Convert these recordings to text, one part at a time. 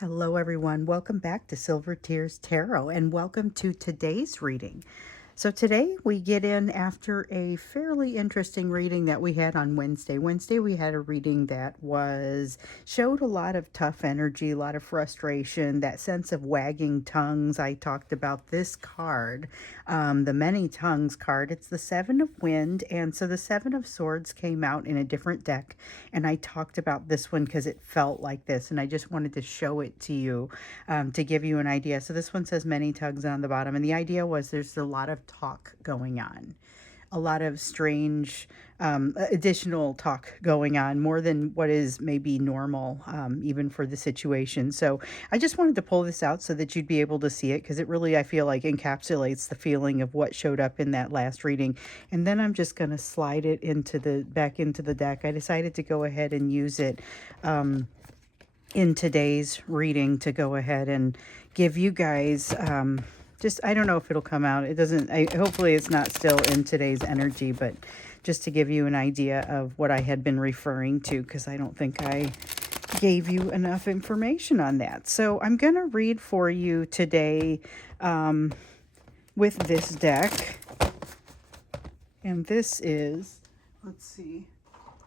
Hello, everyone. Welcome back to Silver Tears Tarot, and welcome to today's reading. So today we get in after a fairly interesting reading that we had on Wednesday. Wednesday we had a reading that showed a lot of tough energy, a lot of frustration, that sense of wagging tongues. I talked about this card, the Many Tongues card. It's the Seven of Wind, and so the Seven of Swords came out in a different deck, and I talked about this one because it felt like this, and I just wanted to show it to you to give you an idea. So this one says Many Tongues on the bottom, and the idea was there's a lot of talk going on, a lot of strange additional talk going on, more than what is maybe normal, even for the situation. So I just wanted to pull this out so that you'd be able to see it, because it really, I feel like, encapsulates the feeling of what showed up in that last reading. And then I'm just going to slide it back into the deck. I decided to go ahead and use it in today's reading to go ahead and give you guys just, I don't know if it'll come out. It doesn't, hopefully it's not still in today's energy, but just to give you an idea of what I had been referring to, because I don't think I gave you enough information on that. So I'm going to read for you today with this deck. And this is, let's see,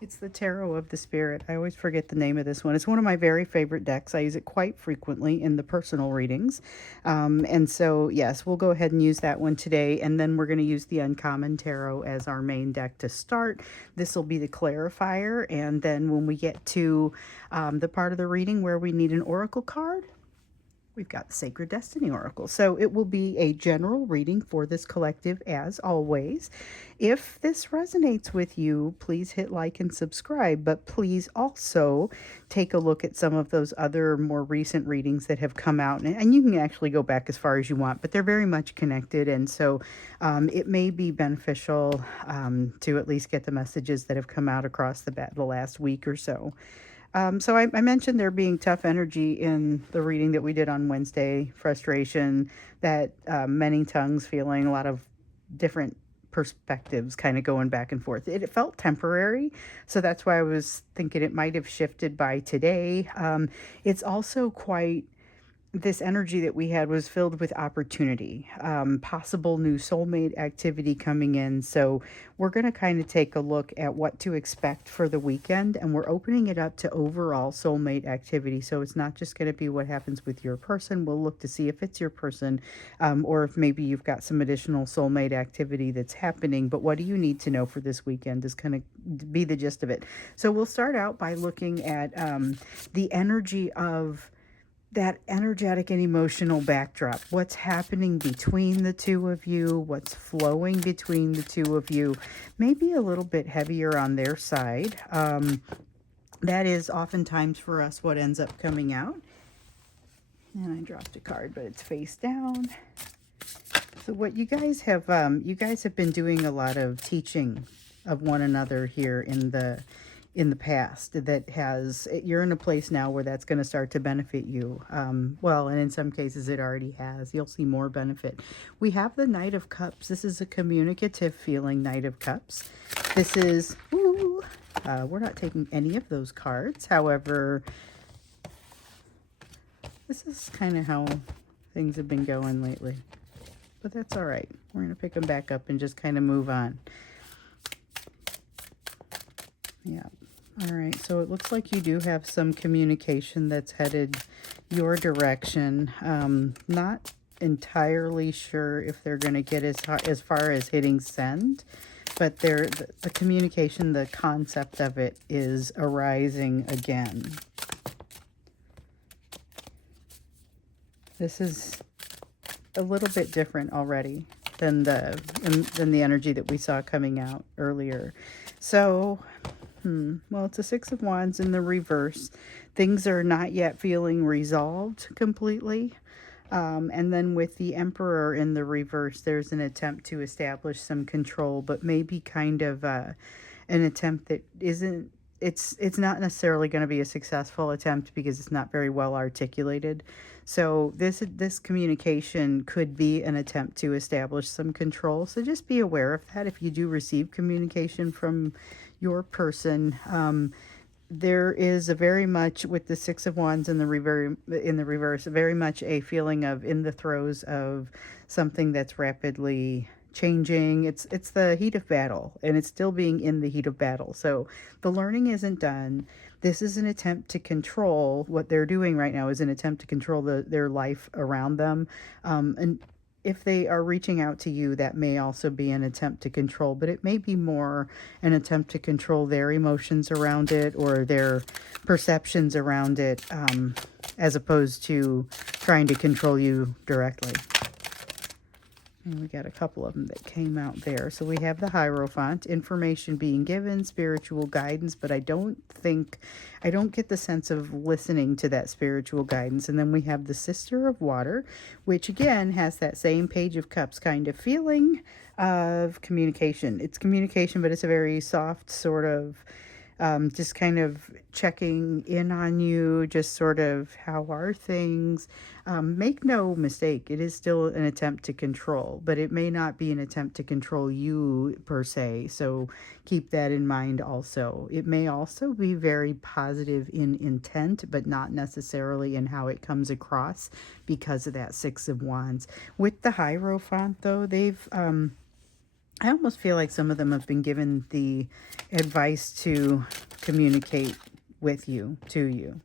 it's the Tarot of the Spirit. I always forget the name of this one. It's one of my very favorite decks. I use it quite frequently in the personal readings. And so, yes, we'll go ahead and use that one today. And then we're going to use the Uncommon Tarot as our main deck to start. This will be the clarifier. And then when we get to the part of the reading where we need an oracle card, we've got the Sacred Destiny Oracle. So it will be a general reading for this collective, as always. If this resonates with you, please hit like and subscribe, but please also take a look at some of those other more recent readings that have come out. And you can actually go back as far as you want, but they're very much connected. And so it may be beneficial to at least get the messages that have come out across the last week or so. So I mentioned there being tough energy in the reading that we did on Wednesday, frustration, that many tongues feeling, a lot of different perspectives kind of going back and forth. It felt temporary, so that's why I was thinking it might have shifted by today. It's also quite... This energy that we had was filled with opportunity, possible new soulmate activity coming in. So we're going to kind of take a look at what to expect for the weekend, and we're opening it up to overall soulmate activity. So it's not just going to be what happens with your person. We'll look to see if it's your person, or if maybe you've got some additional soulmate activity that's happening. But what do you need to know for this weekend is going to be the gist of it. So we'll start out by looking at the energy of that energetic and emotional backdrop. What's happening between the two of you? What's flowing between the two of you? Maybe a little bit heavier on their side. That is oftentimes for us what ends up coming out. And I dropped a card, but it's face down. So what you guys have been doing a lot of teaching of one another here in the past. You're in a place now where that's going to start to benefit you. Well, and in some cases it already has. You'll see more benefit. We have the Knight of Cups. This is a communicative feeling Knight of Cups. This is, we're not taking any of those cards. However, this is kind of how things have been going lately. But that's all right. We're going to pick them back up and just kind of move on. Yeah. All right, so it looks like you do have some communication that's headed your direction. Not entirely sure if they're going to get as far as hitting send, but the communication, the concept of it is arising again. This is a little bit different already than the energy that we saw coming out earlier. So... well, it's a Six of Wands in the reverse. Things are not yet feeling resolved completely. And then with the Emperor in the reverse, there's an attempt to establish some control, but maybe kind of an attempt that isn't... It's not necessarily going to be a successful attempt because it's not very well articulated. So this communication could be an attempt to establish some control. So just be aware of that if you do receive communication from your person. there is a very much with the Six of Wands in the reverse, very much a feeling of in the throes of something that's rapidly changing. It's the heat of battle, and it's still being in the heat of battle. So the learning isn't done. This is an attempt to control what they're doing right now. Is an attempt to control their life around them, and if they are reaching out to you, that may also be an attempt to control, but it may be more an attempt to control their emotions around it or their perceptions around it, as opposed to trying to control you directly. And we got a couple of them that came out there. So we have the Hierophant, information being given, spiritual guidance, but I don't get the sense of listening to that spiritual guidance. And then we have the Sister of Water, which again has that same Page of Cups kind of feeling of communication. It's communication, but it's a very soft sort of just kind of checking in on you, just sort of how are things. Make no mistake, it is still an attempt to control, but it may not be an attempt to control you per se. So keep that in mind also. It may also be very positive in intent, but not necessarily in how it comes across because of that Six of Wands. With the Hierophant, though, I almost feel like some of them have been given the advice to communicate with you, to you.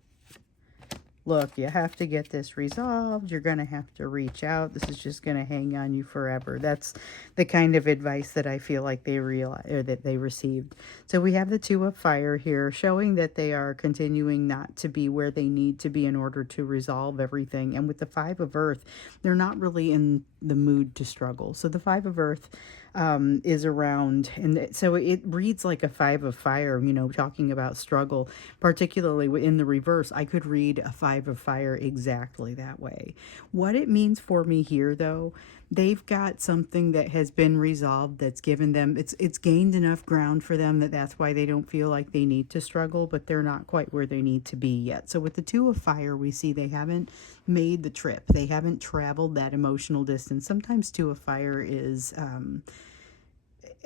Look, you have to get this resolved. You're going to have to reach out. This is just going to hang on you forever. That's the kind of advice that I feel like they realized or that they received. So we have the Two of Fire here, showing that they are continuing not to be where they need to be in order to resolve everything. And with the Five of Earth, they're not really in the mood to struggle. So the Five of Earth is around, and so it reads like a Five of Fire, talking about struggle, particularly in the reverse. I could read a Five of Fire exactly that way. What it means for me here, though, they've got something that has been resolved, that's given them, it's gained enough ground for them that's why they don't feel like they need to struggle, but they're not quite where they need to be yet. So with the Two of Fire, we see they haven't made the trip. They haven't traveled that emotional distance. Sometimes Two of Fire is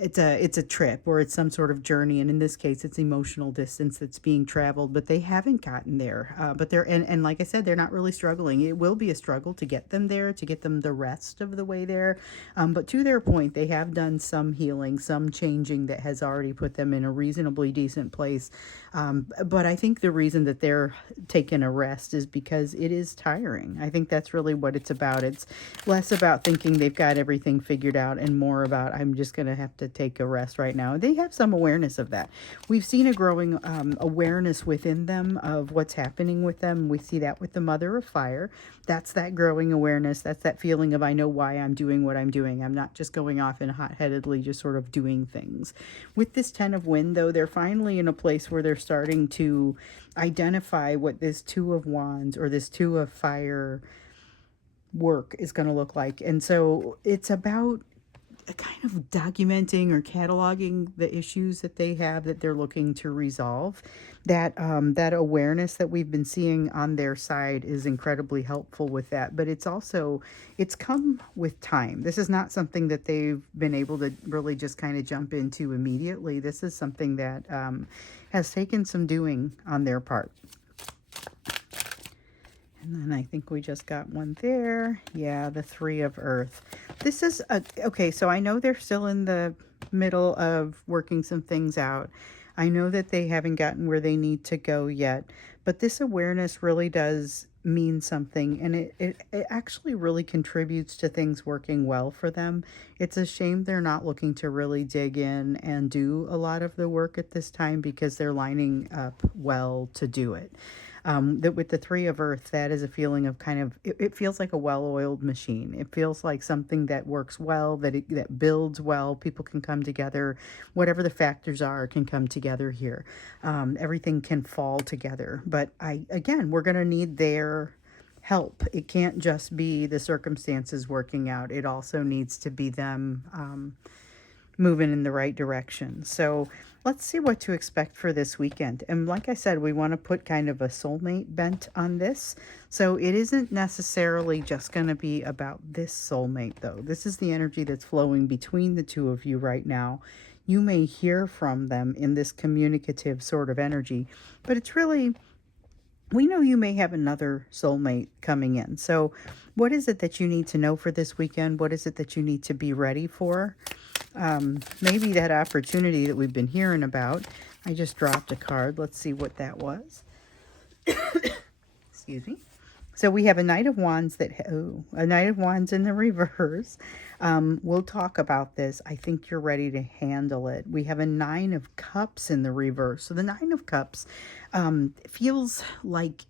it's a trip, or it's some sort of journey, and in this case it's emotional distance that's being traveled, but they haven't gotten there. But they're and like I said, they're not really struggling. It will be a struggle to get them there, to get them the rest of the way there, but to their point, they have done some healing, some changing that has already put them in a reasonably decent place. But I think the reason that they're taking a rest is because it is tiring. I think that's really what it's about. It's less about thinking they've got everything figured out and more about, I'm just going to have to take a rest right now. They have some awareness of that. We've seen a growing awareness within them of what's happening with them. We see that with the Mother of Fire. That's that growing awareness. That's that feeling of, I know why I'm doing what I'm doing. I'm not just going off and hot-headedly just sort of doing things. With this Ten of Wind, though, they're finally in a place where they're starting to identify what this Two of Wands or this Two of Fire work is going to look like. And so it's about kind of documenting or cataloging the issues that they have that they're looking to resolve. That awareness that we've been seeing on their side is incredibly helpful with that. But it's come with time. This is not something that they've been able to really just kind of jump into immediately. This is something that has taken some doing on their part. And then I think we just got one there. Yeah, the Three of Earth. This is okay, so I know they're still in the middle of working some things out. I know that they haven't gotten where they need to go yet, but this awareness really does mean something, and it actually really contributes to things working well for them. It's a shame they're not looking to really dig in and do a lot of the work at this time because they're lining up well to do it. That with the Three of Earth, that is a feeling of kind of, it feels like a well-oiled machine. It feels like something that works well, that builds well. People can come together. Whatever the factors are can come together here. Everything can fall together. But again, we're going to need their help. It can't just be the circumstances working out. It also needs to be them moving in the right direction. So let's see what to expect for this weekend. And like I said, we want to put kind of a soulmate bent on this. So it isn't necessarily just going to be about this soulmate, though. This is the energy that's flowing between the two of you right now. you may hear from them in this communicative sort of energy. But it's really, we know you may have another soulmate coming in. So what is it that you need to know for this weekend? What is it that you need to be ready for? Maybe that opportunity that we've been hearing about. I just dropped a card. Let's see what that was. Excuse me. So we have a Knight of Wands a Knight of Wands in the reverse. We'll talk about this. I think you're ready to handle it. We have a Nine of Cups in the reverse. So the Nine of Cups feels like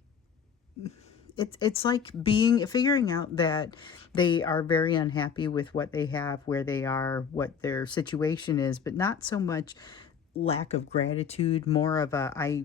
it's like figuring out that they are very unhappy with what they have, where they are, what their situation is, but not so much lack of gratitude, more of I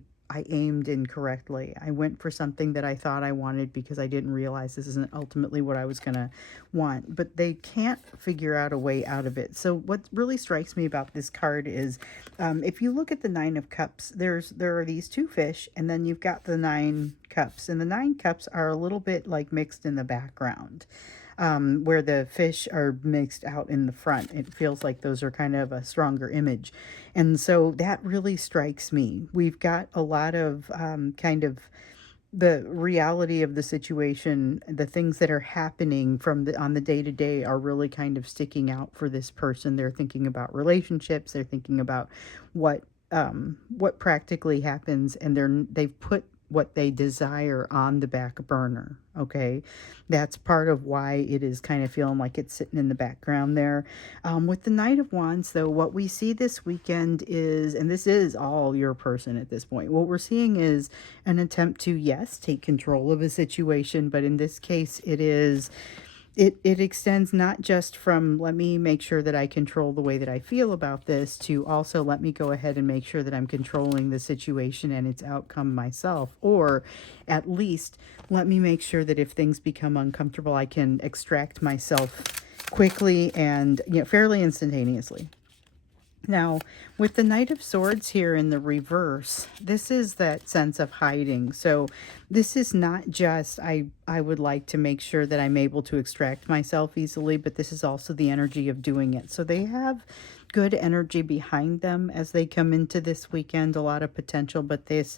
aimed incorrectly. I went for something that I thought I wanted because I didn't realize this isn't ultimately what I was going to want. But they can't figure out a way out of it. So what really strikes me about this card is if you look at the Nine of Cups, there are these two fish, and then you've got the Nine Cups. And the Nine Cups are a little bit like mixed in the background. Where the fish are mixed out in the front. It feels like those are kind of a stronger image. And so that really strikes me. We've got a lot of kind of the reality of the situation, the things that are happening on the day to day are really kind of sticking out for this person. They're thinking about relationships. They're thinking about what practically happens, and they've put what they desire on the back burner. Okay, that's part of why it is kind of feeling like it's sitting in the background there. With the Knight of Wands, though, what we see this weekend is, and this is all your person at this point, what we're seeing is an attempt to, yes, take control of a situation, but in this case it extends not just from let me make sure that I control the way that I feel about this to also let me go ahead and make sure that I'm controlling the situation and its outcome myself, or at least let me make sure that if things become uncomfortable, I can extract myself quickly and fairly instantaneously. Now, with the Knight of Swords here in the reverse, this is that sense of hiding. So this is not just, I would like to make sure that I'm able to extract myself easily, but this is also the energy of doing it. So they have good energy behind them as they come into this weekend, a lot of potential, but this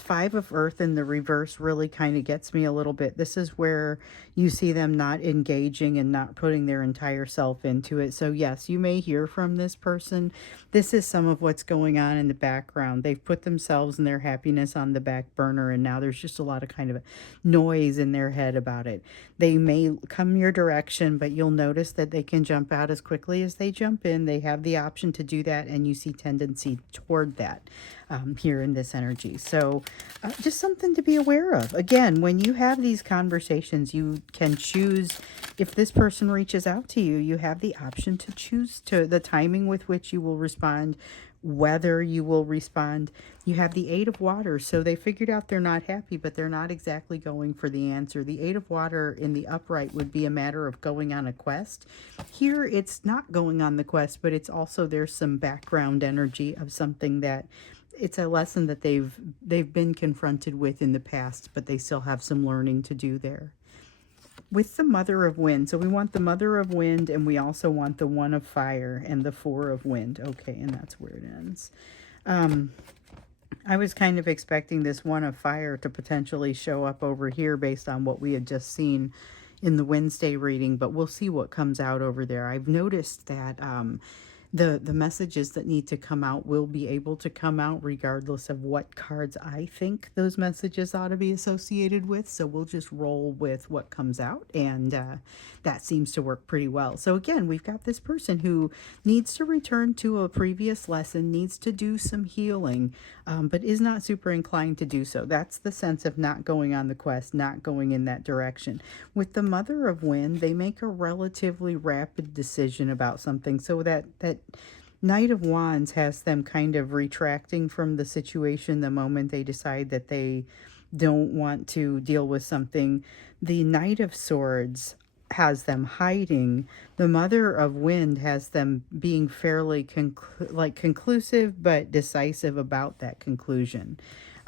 Five of Earth in the reverse really kind of gets me a little bit. This is where you see them not engaging and not putting their entire self into it. So yes, you may hear from this person. This is some of what's going on in the background. They've put themselves and their happiness on the back burner, and now there's just a lot of kind of noise in their head about it. They may come your direction, but you'll notice that they can jump out as quickly as they jump in. They have the option to do that, and you see tendency toward that here in this energy. So just something to be aware of. Again, when you have these conversations, you can choose. If this person reaches out to you, you have the option to choose to the timing with which you will respond, whether you will respond. You have the Eight of Water. So they figured out they're not happy, but they're not exactly going for the answer. The Eight of Water in the upright would be a matter of going on a quest. Here, it's not going on the quest, but it's also, there's some background energy of something that it's a lesson that they've been confronted with in the past, but they still have some learning to do there. With the Mother of Wind, so we want the Mother of Wind, and we also want the One of Fire and the Four of Wind. Okay, and that's where it ends. I was kind of expecting this One of Fire to potentially show up over here based on what we had just seen in the Wednesday reading, but we'll see what comes out over there. I've noticed that the messages that need to come out will be able to come out regardless of what cards I think those messages ought to be associated with. So we'll just roll with what comes out, and that seems to work pretty well. So again, we've got this person who needs to return to a previous lesson, needs to do some healing, but is not super inclined to do so. That's the sense of not going on the quest, not going in that direction. With the Mother of Wind, they make a relatively rapid decision about something. So that Knight of Wands has them kind of retracting from the situation the moment they decide that they don't want to deal with something. The Knight of Swords has them hiding. The Mother of Wind has them being fairly conclusive but decisive about that conclusion.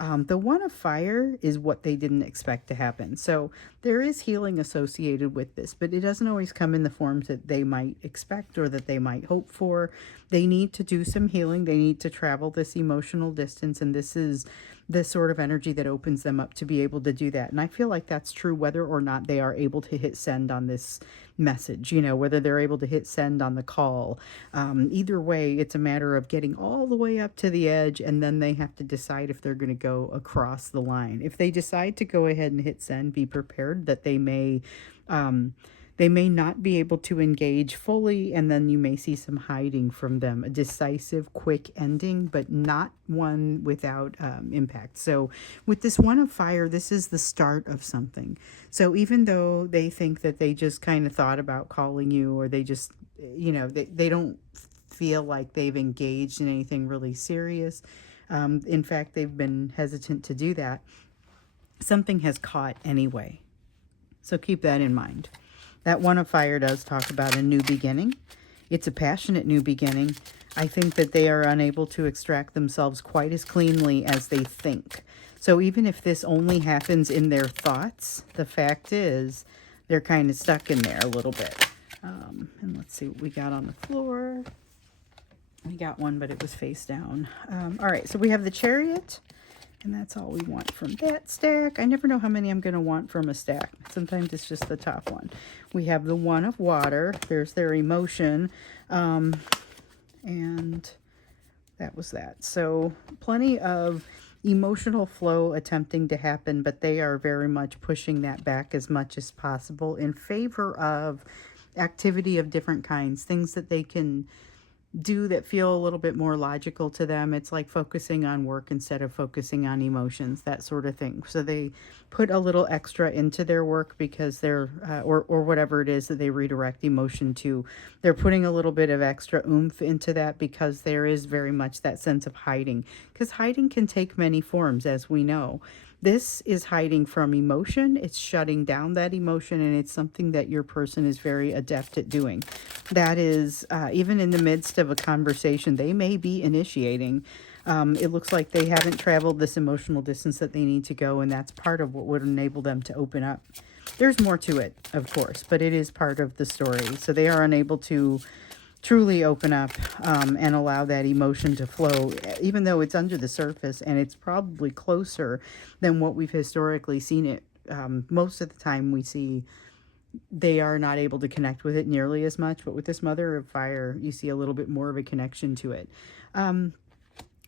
The one of fire is what they didn't expect to happen. So there is healing associated with this, but it doesn't always come in the forms that they might expect or that they might hope for. They need to do some healing. They need to travel this emotional distance, and this is the sort of energy that opens them up to be able to do that. And I feel like that's true whether or not they are able to hit send on this message, whether they're able to hit send on the call. Either way, it's a matter of getting all the way up to the edge, and then they have to decide if they're going to go across the line. If they decide to go ahead and hit send, be prepared that they may not be able to engage fully, and then you may see some hiding from them. A decisive, quick ending, but not one without impact. So with this one of fire, this is the start of something. So even though they think that they just kind of thought about calling you, or they just, they don't feel like they've engaged in anything really serious. In fact, they've been hesitant to do that. Something has caught anyway. So keep that in mind. That one of fire does talk about a new beginning. It's a passionate new beginning. I think that they are unable to extract themselves quite as cleanly as they think. So even if this only happens in their thoughts, the fact is they're kind of stuck in there a little bit. And let's see what we got on the floor. We got one, but it was face down. All right, so we have the Chariot. And that's all we want from that stack. I never know how many I'm going to want from a stack. Sometimes it's just the top one. We have the one of water. There's their emotion. And that was that. So plenty of emotional flow attempting to happen, but they are very much pushing that back as much as possible in favor of activity of different kinds, things that they can do that feel a little bit more logical to them. It's like focusing on work instead of focusing on emotions, that sort of thing. So they put a little extra into their work because they're, or whatever it is that they redirect emotion to. They're putting a little bit of extra oomph into that because there is very much that sense of hiding. Because hiding can take many forms, as we know. This is hiding from emotion. It's shutting down that emotion, and it's something that your person is very adept at doing. That is, even in the midst of a conversation, they may be initiating. It looks like they haven't traveled this emotional distance that they need to go, and that's part of what would enable them to open up. There's more to it, of course, but it is part of the story. So they are unable to truly open up and allow that emotion to flow, even though it's under the surface and it's probably closer than what we've historically seen it. Most of the time we see they are not able to connect with it nearly as much, but with this Mother of Fire, you see a little bit more of a connection to it.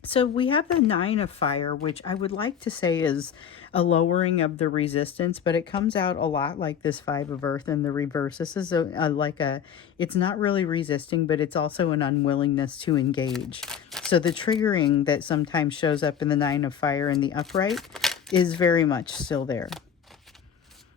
So we have the Nine of Fire, which I would like to say is a lowering of the resistance, but it comes out a lot like this Five of Earth in the reverse. This is it's not really resisting, but it's also an unwillingness to engage. So the triggering that sometimes shows up in the Nine of Fire in the upright is very much still there.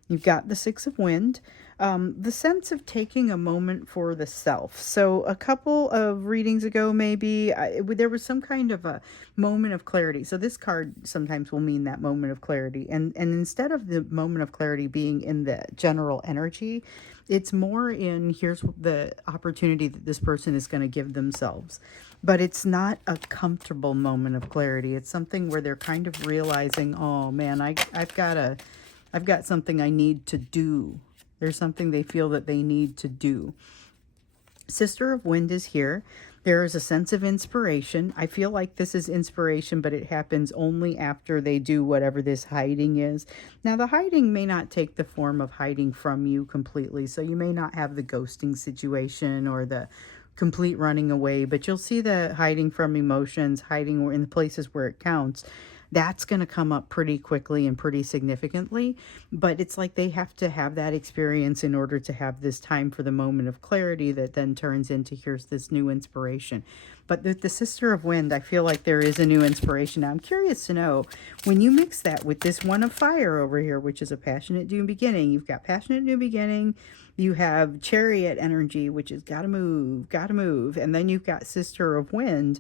You've got the Six of Wind. The sense of taking a moment for the self. So a couple of readings ago, maybe, there was some kind of a moment of clarity. So this card sometimes will mean that moment of clarity. And instead of the moment of clarity being in the general energy, it's more in here's the opportunity that this person is going to give themselves. But it's not a comfortable moment of clarity. It's something where they're kind of realizing, oh man, I've got something I need to do. There's something they feel that they need to do. Sister of Wind is here. There is a sense of inspiration. I feel like this is inspiration, but it happens only after they do whatever this hiding is. Now, the hiding may not take the form of hiding from you completely, so you may not have the ghosting situation or the complete running away, but you'll see the hiding from emotions, hiding in the places where it counts. That's going to come up pretty quickly and pretty significantly, but it's like they have to have that experience in order to have this time for the moment of clarity that then turns into here's this new inspiration. But with the Sister of Wind, I feel like there is a new inspiration. Now, I'm curious to know, when you mix that with this One of Fire over here, which is a passionate new beginning, you've got passionate new beginning, you have Chariot energy, which is gotta move, and then you've got Sister of Wind.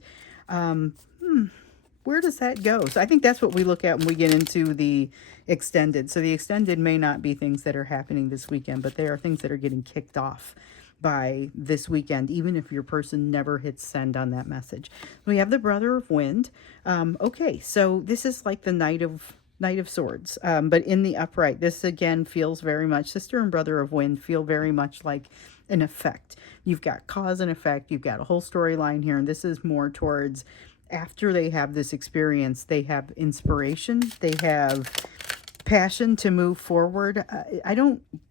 Where does that go? So I think that's what we look at when we get into the extended. So the extended may not be things that are happening this weekend, but they are things that are getting kicked off. by this weekend, even if your person never hits send on that message. We have the Brother of Wind. Okay, so this is like the Knight of Swords, but in the upright. This again feels very much, Sister and Brother of Wind feel very much like an effect. You've got cause and effect. You've got a whole storyline here, and this is more towards after they have this experience, they have inspiration, they have passion to move forward.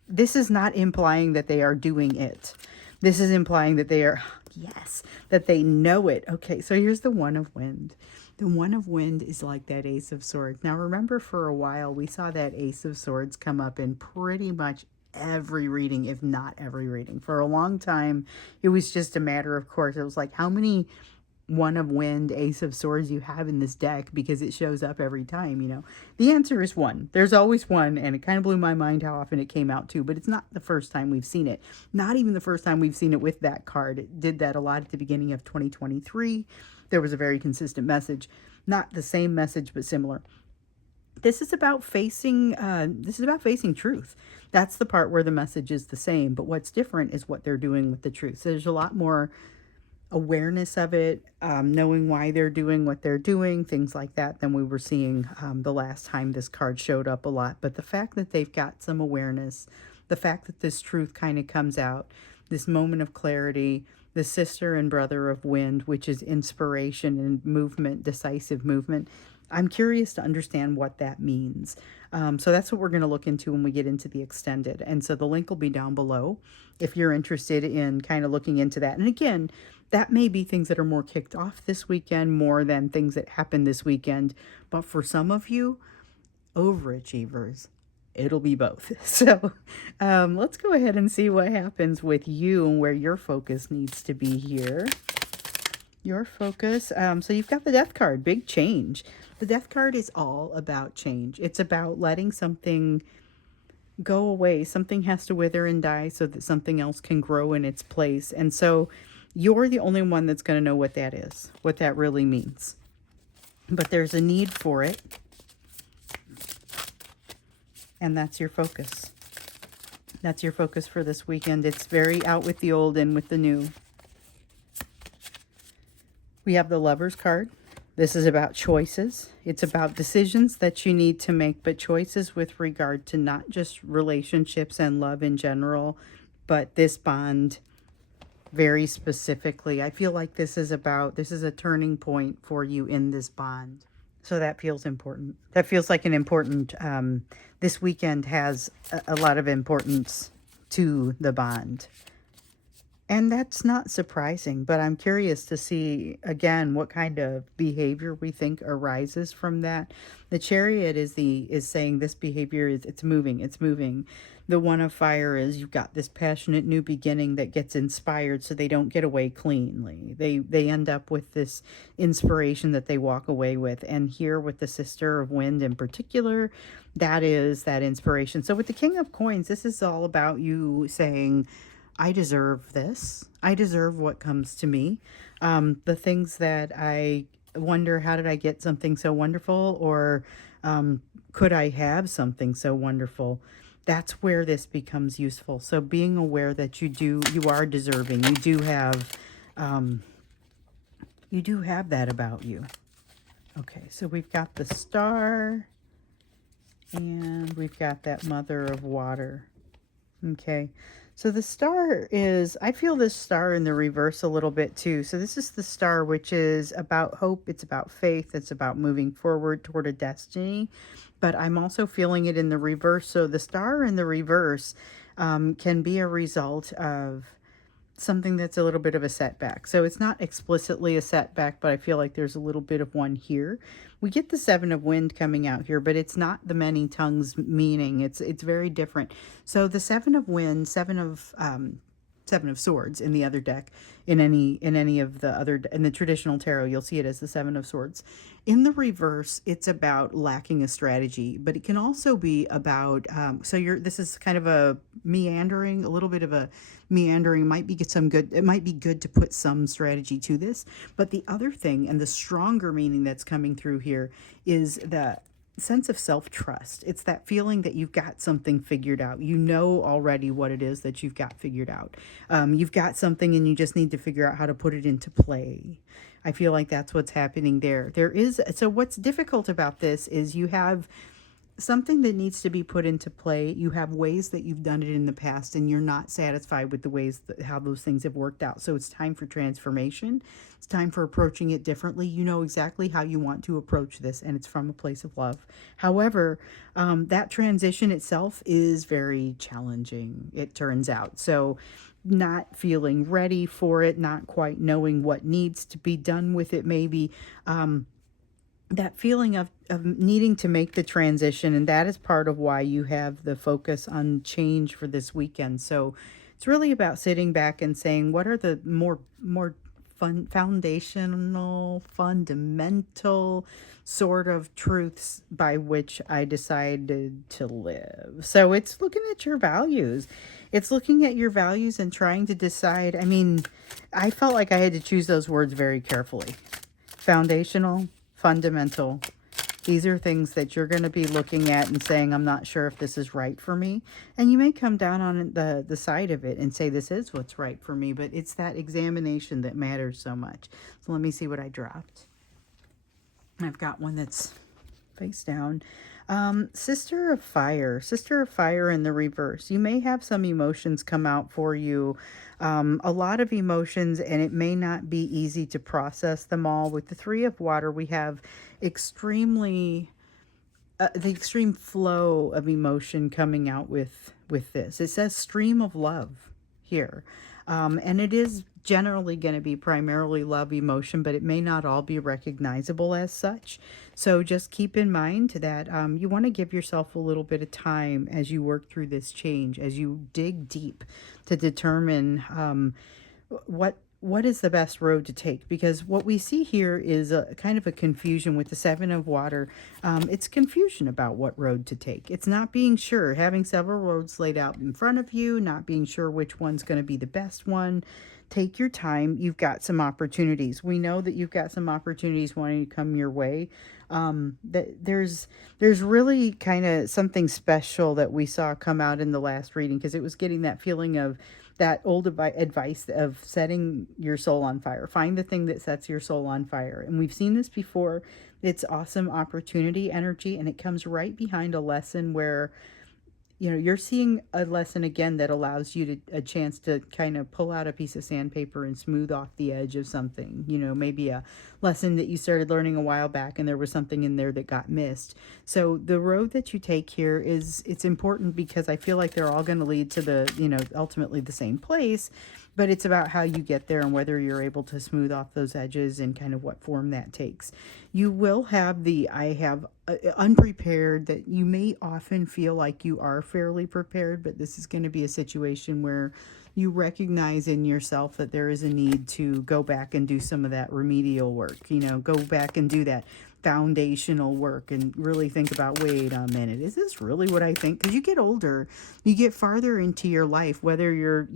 This is not implying that they are doing it. This is implying that they are, yes, that they know it. Okay, so here's the One of Wind. The One of Wind is like that Ace of Swords. Now remember, for a while we saw that Ace of Swords come up in pretty much every reading, if not every reading. For a long time, it was just a matter of course. It was like, how many One of Wind, Ace of Swords you have in this deck, because it shows up every time, you know? The answer is one. There's always one, and it kind of blew my mind how often it came out too, but it's not the first time we've seen it. Not even the first time we've seen it with that card. It did that a lot at the beginning of 2023. There was a very consistent message. Not the same message, but similar. This is about facing truth. That's the part where the message is the same, but what's different is what they're doing with the truth. So there's a lot more awareness of it, knowing why they're doing what they're doing, things like that, than we were seeing the last time this card showed up a lot. But the fact that they've got some awareness, the fact that this truth kind of comes out, this moment of clarity, the Sister and Brother of Wind, which is inspiration and movement, decisive movement. I'm curious to understand what that means. So that's what we're going to look into when we get into the extended. And so the link will be down below if you're interested in kind of looking into that. And again, that may be things that are more kicked off this weekend more than things that happen this weekend. But for some of you, overachievers, it'll be both. So let's go ahead and see what happens with you and where your focus needs to be here. Your focus. So you've got the Death card, big change. The Death card is all about change. It's about letting something go away. Something has to wither and die so that something else can grow in its place. And so you're the only one that's going to know what that is, what that really means. But there's a need for it. And that's your focus. That's your focus for this weekend. It's very out with the old, in with the new. We have the Lovers card. This is about choices. It's about decisions that you need to make, but choices with regard to not just relationships and love in general, but this bond very specifically. I feel like this is a turning point for you in this bond. So that feels important. That feels like an important, this weekend has a lot of importance to the bond. And that's not surprising, but I'm curious to see, again, what kind of behavior we think arises from that. The Chariot is saying this behavior it's moving. The One of Fire is you've got this passionate new beginning that gets inspired, so they don't get away cleanly. They end up with this inspiration that they walk away with. And here with the Sister of Wind in particular, that is that inspiration. So with the King of Coins, this is all about you saying, I deserve this. I deserve what comes to me. The things that I wonder, how did I get something so wonderful? Or could I have something so wonderful? That's where this becomes useful. So being aware that you are deserving. You do have that about you. Okay, so we've got the Star and we've got that Mother of Water. Okay. So the Star is, I feel this Star in the reverse a little bit too. So this is the Star, which is about hope. It's about faith. It's about moving forward toward a destiny. But I'm also feeling it in the reverse. So the Star in the reverse can be a result of something that's a little bit of a setback. So it's not explicitly a setback, but I feel like there's a little bit of one here. We get the Seven of Wind coming out here, but it's not the many tongues meaning. It's very different. So the Seven of Wind, Seven of Swords in the other deck, in any of the other, in the traditional tarot, you'll see it as the Seven of Swords. In the reverse, it's about lacking a strategy, but it can also be about, this is kind of a little bit of a meandering, it might be good to put some strategy to this. But the other thing, and the stronger meaning that's coming through here, is that sense of self-trust. It's that feeling that you've got something figured out. You know already what it is that you've got figured out. You've got something and you just need to figure out how to put it into play. I feel like that's what's happening there. So what's difficult about this is you have something that needs to be put into play. You have ways that you've done it in the past and you're not satisfied with the ways that how those things have worked out. So it's time for transformation. It's time for approaching it differently. You know exactly how you want to approach this, and it's from a place of love. However, that transition itself is very challenging, it turns out. So not feeling ready for it, not quite knowing what needs to be done with it, maybe. That feeling of needing to make the transition, and that is part of why you have the focus on change for this weekend. So it's really about sitting back and saying, what are the more fundamental sort of truths by which I decided to live. So it's looking at your values. It's looking at your values and trying to decide. I mean, I felt like I had to choose those words very carefully. Foundational, fundamental. These are things that you're going to be looking at and saying, I'm not sure if this is right for me. And you may come down on the side of it and say, this is what's right for me. But it's that examination that matters so much. So let me see what I dropped. I've got one that's face down. Sister of Fire. Sister of Fire in the reverse. You may have some emotions come out for you. A lot of emotions, and it may not be easy to process them all. With the Three of Water, we have the extreme flow of emotion coming out with this. It says stream of love here. And it is generally going to be primarily love emotion, but it may not all be recognizable as such. So just keep in mind that you want to give yourself a little bit of time as you work through this change, as you dig deep to determine what is the best road to take. Because what we see here is a kind of a confusion with the Seven of Water. It's confusion about what road to take. It's not being sure, having several roads laid out in front of you, not being sure which one's going to be the best one. Take your time. You've got some opportunities. We know that you've got some opportunities wanting to come your way. That there's really kind of something special that we saw come out in the last reading, because it was getting that feeling of that old advice of setting your soul on fire. Find the thing that sets your soul on fire. And we've seen this before. It's awesome opportunity energy, and it comes right behind a lesson where you're seeing a lesson again that allows you to a chance to kind of pull out a piece of sandpaper and smooth off the edge of something. Maybe a lesson that you started learning a while back and there was something in there that got missed. So the road that you take here it's important, because I feel like they're all going to lead to ultimately the same place. But it's about how you get there and whether you're able to smooth off those edges and kind of what form that takes. You will have unprepared, that you may often feel like you are fairly prepared, but this is going to be a situation where you recognize in yourself that there is a need to go back and do some of that remedial work, go back and do that foundational work and really think about, wait a minute, is this really what I think? Because you get older, you get farther into your life, whether you're,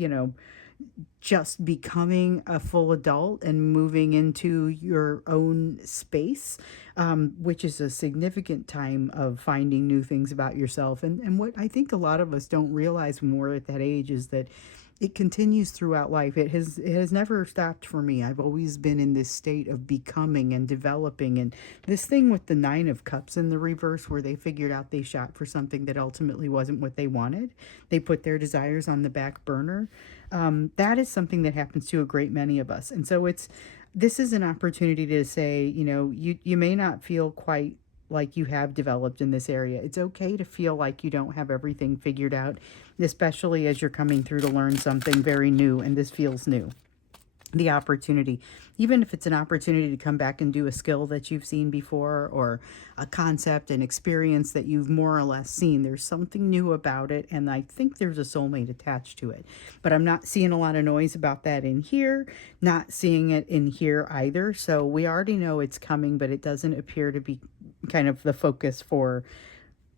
just becoming a full adult and moving into your own space, which is a significant time of finding new things about yourself. And what I think a lot of us don't realize when we're at that age is that it continues throughout life. It has never stopped for me. I've always been in this state of becoming and developing. And this thing with the Nine of Cups in the reverse, where they figured out they shot for something that ultimately wasn't what they wanted. They put their desires on the back burner. That is something that happens to a great many of us. And so this is an opportunity to say, you may not feel quite like you have developed in this area. It's okay to feel like you don't have everything figured out, especially as you're coming through to learn something very new, and this feels new. The opportunity, even if it's an opportunity to come back and do a skill that you've seen before, or a concept and experience that you've more or less seen, there's something new about it, and I think there's a soulmate attached to it. But I'm not seeing a lot of noise about that in here, not seeing it in here either. So we already know it's coming, but it doesn't appear to be kind of the focus for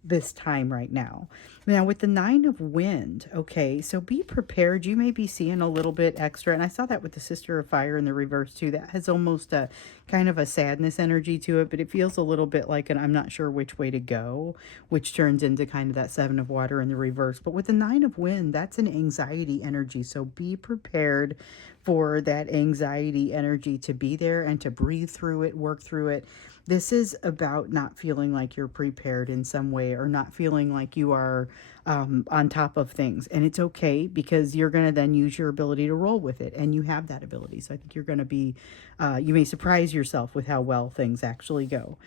this time right now. Now, with the nine of wind, okay, so be prepared. You may be seeing a little bit extra. And I saw that with the sister of fire in the reverse too. That has almost a kind of a sadness energy to it, but it feels a little bit like an I'm not sure which way to go, which turns into kind of that seven of water in the reverse. But with the nine of wind, that's an anxiety energy. So be prepared for that anxiety energy to be there and to breathe through it, work through it. This is about not feeling like you're prepared in some way or not feeling like you are on top of things. And it's okay because you're going to then use your ability to roll with it. And you have that ability. So I think you're going to be, you may surprise yourself with how well things actually go.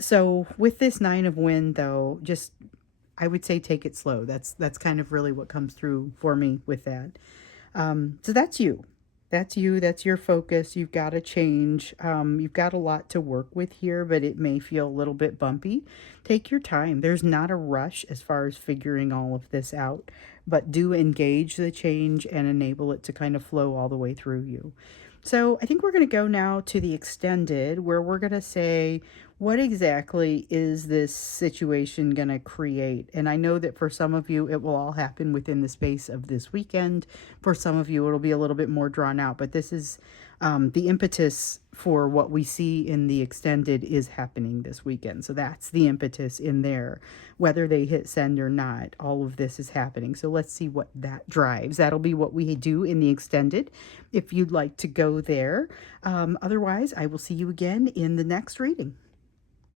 So with this nine of wind, though, just I would say take it slow. That's kind of really what comes through for me with that. So that's you. That's you. That's your focus. You've got to change. You've got a lot to work with here, but it may feel a little bit bumpy. Take your time. There's not a rush as far as figuring all of this out, but do engage the change and enable it to kind of flow all the way through you. So I think we're going to go now to the extended, where we're going to say, what exactly is this situation going to create? And I know that for some of you, it will all happen within the space of this weekend. For some of you, it'll be a little bit more drawn out, but this is the impetus for what we see in the extended is happening this weekend. So that's the impetus in there. Whether they hit send or not, all of this is happening. So let's see what that drives. That'll be what we do in the extended if you'd like to go there. Otherwise, I will see you again in the next reading.